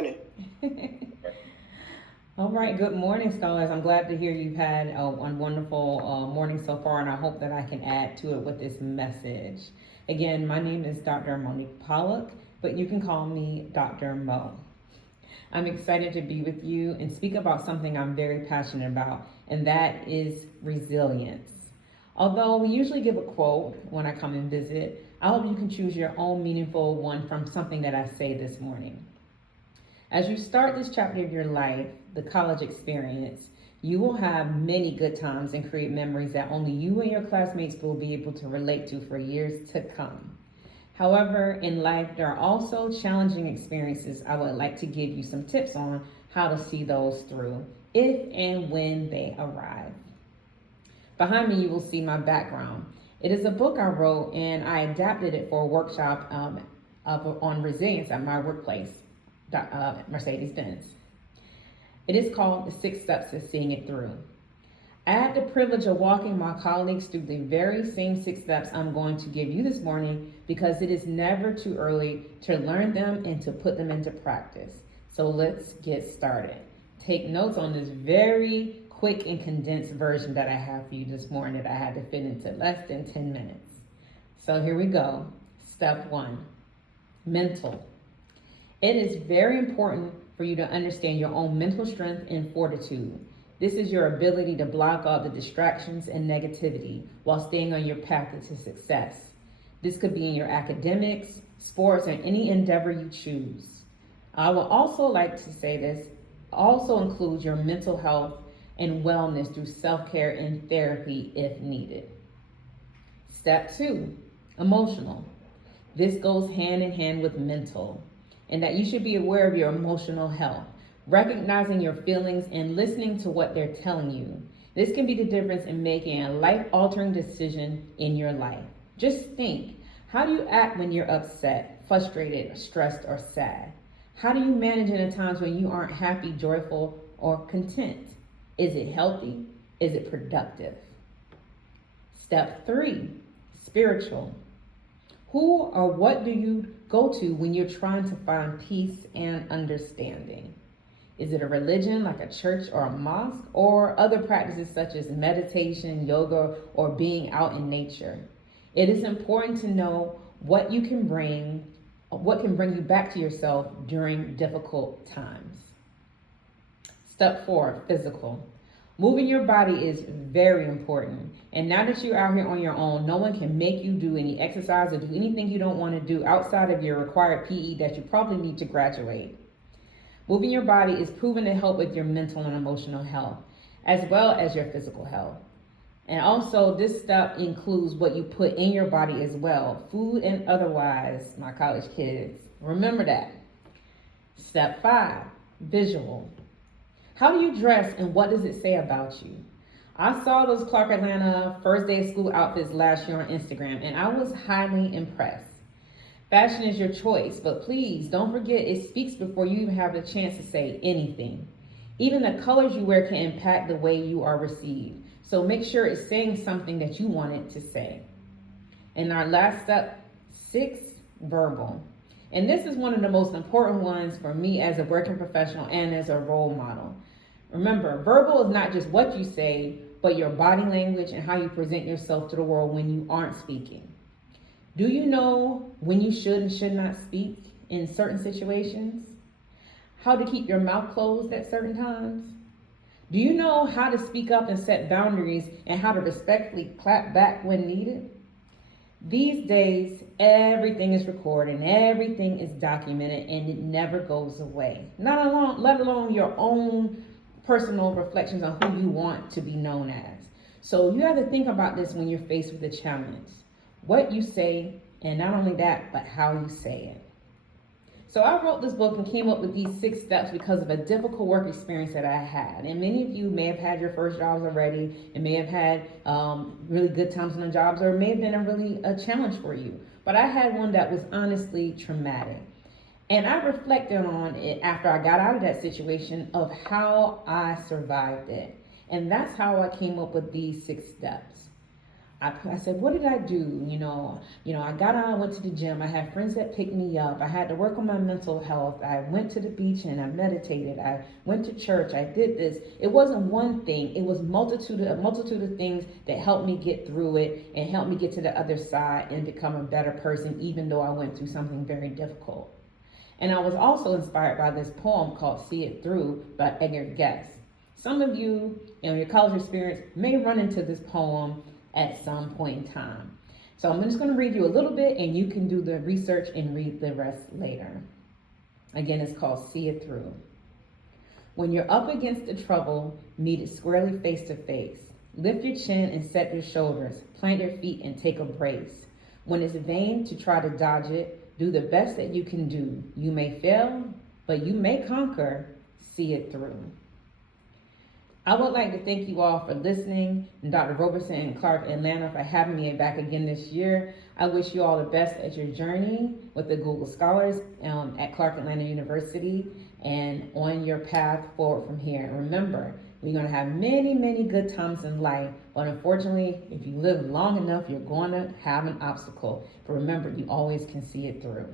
morning. All right, good morning, scholars. I'm glad to hear you've had a wonderful morning so far, and I hope that I can add to it with this message. Again, my name is Dr. Monique Pollock, but you can call me Dr. Mo. I'm excited to be with you and speak about something I'm very passionate about, and that is resilience. Although we usually give a quote when I come and visit, I hope you can choose your own meaningful one from something that I say this morning. As you start this chapter of your life, the college experience, you will have many good times and create memories that only you and your classmates will be able to relate to for years to come. However, in life, there are also challenging experiences I would like to give you some tips on how to see those through if and when they arrive. Behind me, you will see my background. It is a book I wrote and I adapted it for a workshop on resilience at my workplace, Mercedes-Benz. It is called The 6 Steps to Seeing It Through. I had the privilege of walking my colleagues through the very same 6 steps I'm going to give you this morning because it is never too early to learn them and to put them into practice. So let's get started. Take notes on this very quick and condensed version that I have for you this morning that I had to fit into less than 10 minutes. So here we go. Step 1, mental. It is very important for you to understand your own mental strength and fortitude. This is your ability to block out the distractions and negativity while staying on your path to success. This could be in your academics, sports, or any endeavor you choose. I would also like to say this also includes your mental health and wellness through self-care and therapy if needed. Step 2, emotional. This goes hand in hand with mental, and that you should be aware of your emotional health, recognizing your feelings and listening to what they're telling you. This can be the difference in making a life-altering decision in your life. Just think, how do you act when you're upset, frustrated, stressed, or sad? How do you manage in the times when you aren't happy, joyful, or content? Is it healthy? Is it productive? Step 3, spiritual. Who or what do you go to when you're trying to find peace and understanding? Is it a religion like a church or a mosque, or other practices such as meditation, yoga, or being out in nature? It is important to know what can bring you back to yourself during difficult times. Step 4, physical. Moving your body is very important. And now that you're out here on your own, no one can make you do any exercise or do anything you don't want to do outside of your required PE that you probably need to graduate. Moving your body is proven to help with your mental and emotional health, as well as your physical health. And also, this step includes what you put in your body as well, food and otherwise, my college kids. Remember that. Step 5, visual. How do you dress and what does it say about you? I saw those Clark Atlanta first day of school outfits last year on Instagram and I was highly impressed. Fashion is your choice, but please don't forget it speaks before you even have the chance to say anything. Even the colors you wear can impact the way you are received. So make sure it's saying something that you want it to say. And our last step, 6, verbal. And this is one of the most important ones for me as a working professional and as a role model. Remember, verbal is not just what you say, but your body language and how you present yourself to the world when you aren't speaking. Do you know when you should and should not speak in certain situations? How to keep your mouth closed at certain times? Do you know how to speak up and set boundaries and how to respectfully clap back when needed? These days, everything is recorded and everything is documented and it never goes away. Let alone your own personal reflections on who you want to be known as. So you have to think about this when you're faced with a challenge. What you say, and not only that, but how you say it. So I wrote this book and came up with these 6 steps because of a difficult work experience that I had. And many of you may have had your first jobs already and may have had really good times on the jobs, or it may have been a challenge for you. But I had one that was honestly traumatic. And I reflected on it after I got out of that situation of how I survived it. And that's how I came up with these 6 steps. I said, what did I do? I got out, I went to the gym. I had friends that picked me up. I had to work on my mental health. I went to the beach and I meditated. I went to church. I did this. It wasn't one thing. It was a multitude of things that helped me get through it and helped me get to the other side and become a better person, even though I went through something very difficult. And I was also inspired by this poem called See It Through by Edgar Guest. Some of you, in your college experience, may run into this poem at some point in time. So I'm just going to read you a little bit and you can do the research and read the rest later. Again, it's called See It Through. When you're up against the trouble, meet it squarely face to face. Lift your chin and set your shoulders. Plant your feet and take a brace. When it's vain to try to dodge it, do the best that you can do. You may fail, but you may conquer. See it through. I would like to thank you all for listening, and Dr. Roberson and Clark Atlanta for having me back again this year. I wish you all the best at your journey with the Google Scholars at Clark Atlanta University and on your path forward from here. And remember, we're going to have many, many good times in life, but unfortunately, if you live long enough, you're going to have an obstacle. But remember, you always can see it through.